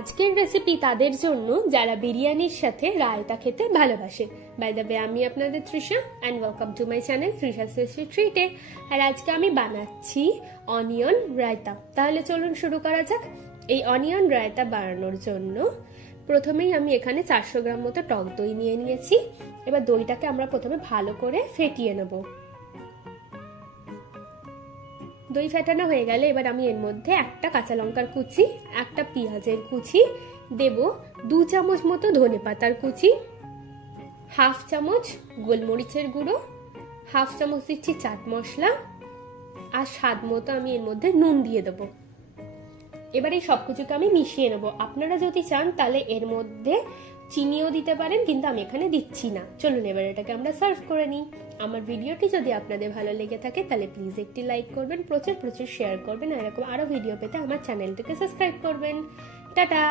আজকের রেসিপি তাদের জন্য যারা বিরিয়ানির সাথে রায়তা খেতে ভালোবাসে। বাই দ্য ওয়ে, আমি আপনাদের Trisha and welcome to my channel Trisha special ট্রিটে। আর আজকে আমি বানাচ্ছি অনিয়ন রায়তা। তাহলে চলুন শুরু করা যাক। এই অনিয়ন রায়তা বানানোর জন্য প্রথমেই আমি এখানে 400 গ্রাম মতো টক দই নিয়ে নিয়েছি। এবার দইটাকে আমরা প্রথমে ভালো করে ফেটিয়ে নেব। দই ফেটানো হয়ে গেলে এবার আমি এর মধ্যে একটা কাঁচা লঙ্কার কুচি, একটা পেঁয়াজের কুচি দেব, 2 চামচ মতো ধনেপাতার কুচি, হাফ চামচ গোলমরিচের গুঁড়ো, হাফ চামচ দিচ্ছি চাট মশলা, আর স্বাদ মতো আমি এর মধ্যে নুন দিয়ে দেবো। এবার এই সবকিছুকে আমি মিশিয়ে নেবো। আপনারা যদি চান তাহলে এর মধ্যে চিনিও দিতে পারেন, কিন্তু আমি এখানে দিচ্ছি না। চলুন এবার এটাকে আমরা সার্ভ করে নিই। আমার ভিডিওটি যদি আপনাদের ভালো লেগে থাকে তাহলে প্লিজ একটি লাইক করবেন, প্রচুর শেয়ার করবেন, আর এরকম আরো ভিডিও পেতে আমার চ্যানেলটিকে সাবস্ক্রাইব করবেন। টাটা।